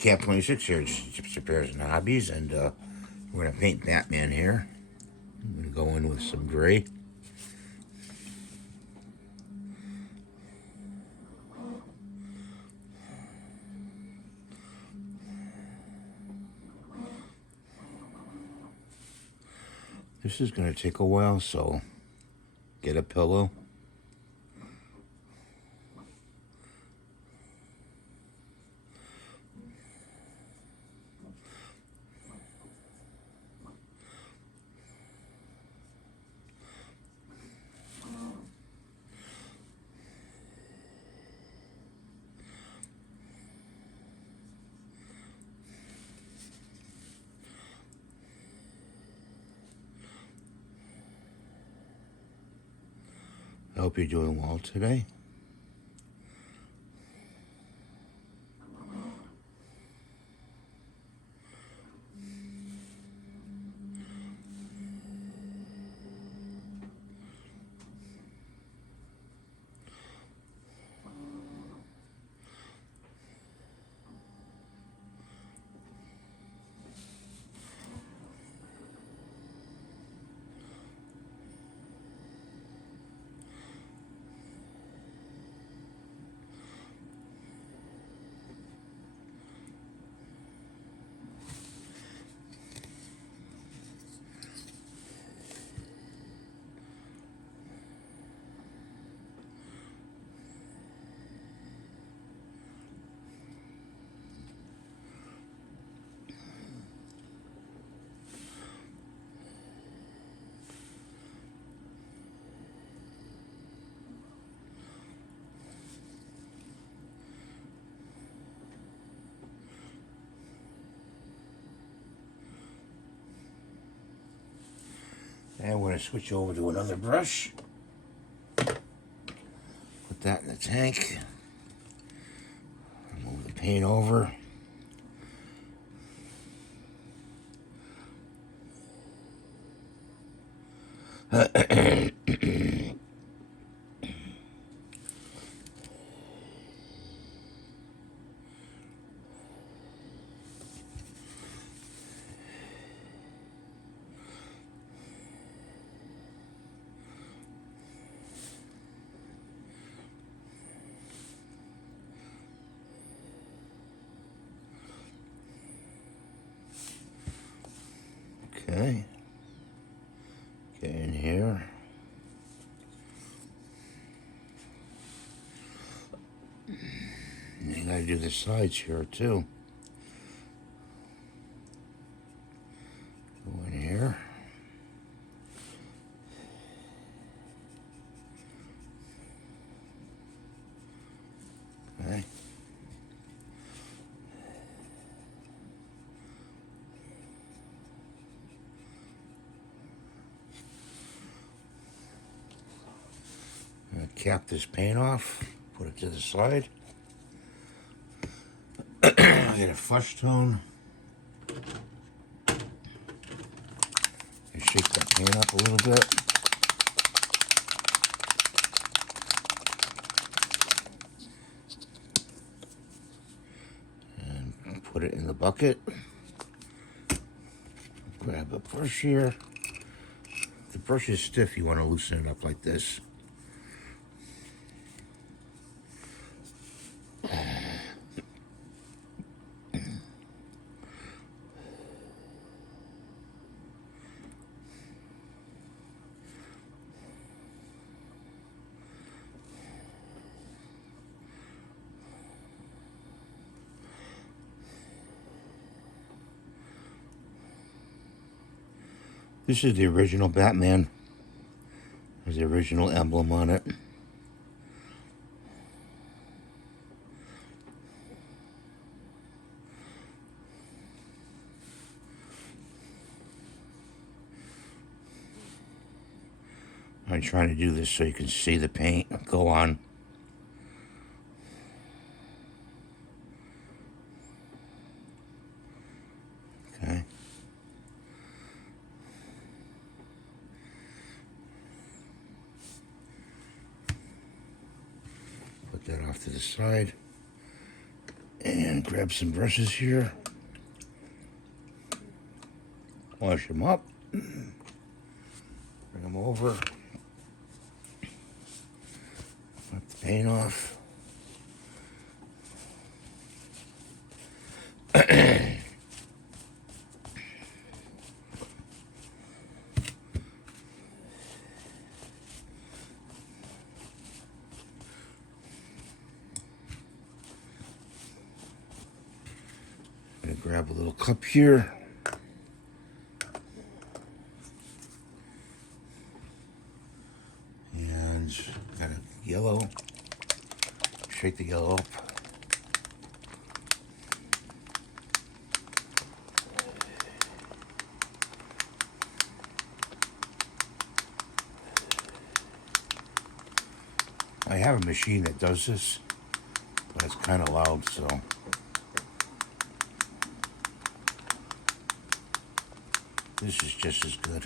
Cap 26 here, just repairs and hobbies, and we're gonna paint Batman here. I'm gonna go in with some gray. This is gonna take a while, so get a pillow. I hope you're doing well today. And we're gonna switch over to another brush. Put that in the tank. Move the paint over. Okay. Get in here. And you gotta do the sides here too. Go in here. Okay. Cap this paint off, put it to the side. Get a flush tone. And shake that paint up a little bit. And put it in the bucket. Grab a brush here. If the brush is stiff, you want to loosen it up like this. This is the original Batman. There's the original emblem on it. I'm trying to do this so you can see the paint go on. Okay. Put that off to the side. And grab some brushes here. Wash them up. Bring them over. Wipe the paint off. I'm gonna grab a little cup here. And got a yellow. Shake the yellow up. I have a machine that does this, but it's kind of loud, so. This is just as good.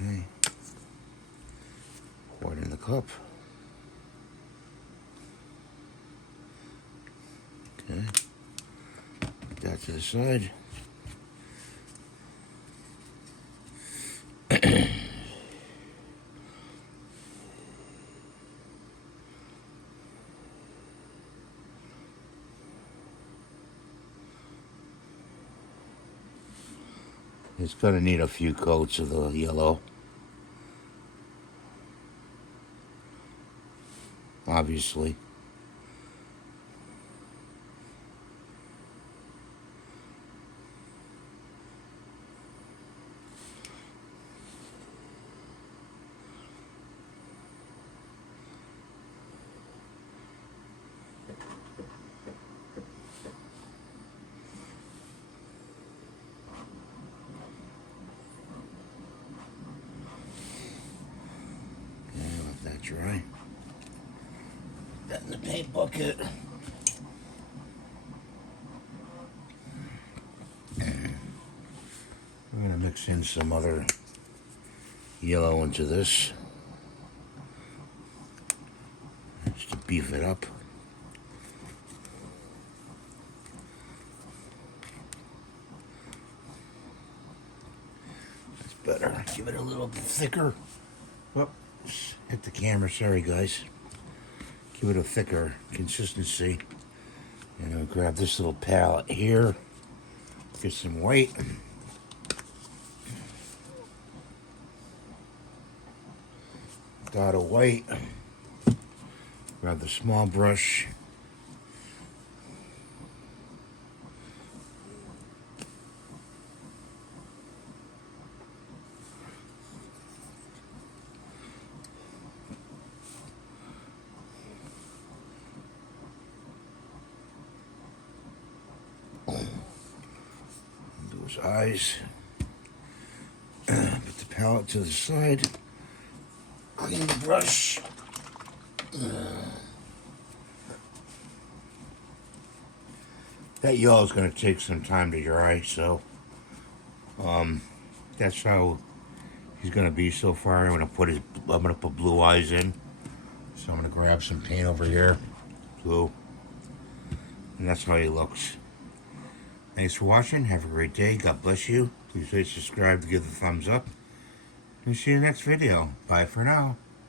Okay. Pour it in the cup. Okay. Put that to the side. It's gonna need a few coats of the yellow. Obviously. Let that dry. That in the paint bucket. I'm gonna mix in some other yellow into this, just to beef it up. That's better. Give it a little bit thicker. Whoops, hit the camera. Sorry, guys. Give it a thicker consistency. And I'll grab this little palette here. Get some white. Dot of white. Grab the small brush. Those eyes. Put the palette to the side. Clean the brush. That yellow is going to take some time to dry, so that's how he's going to be so far. I'm going to put blue eyes in. So I'm going to grab some paint over here, blue, and that's how he looks. Thanks for watching. Have a great day. God bless you. Please hit subscribe to give the thumbs up. And see you in the next video. Bye for now.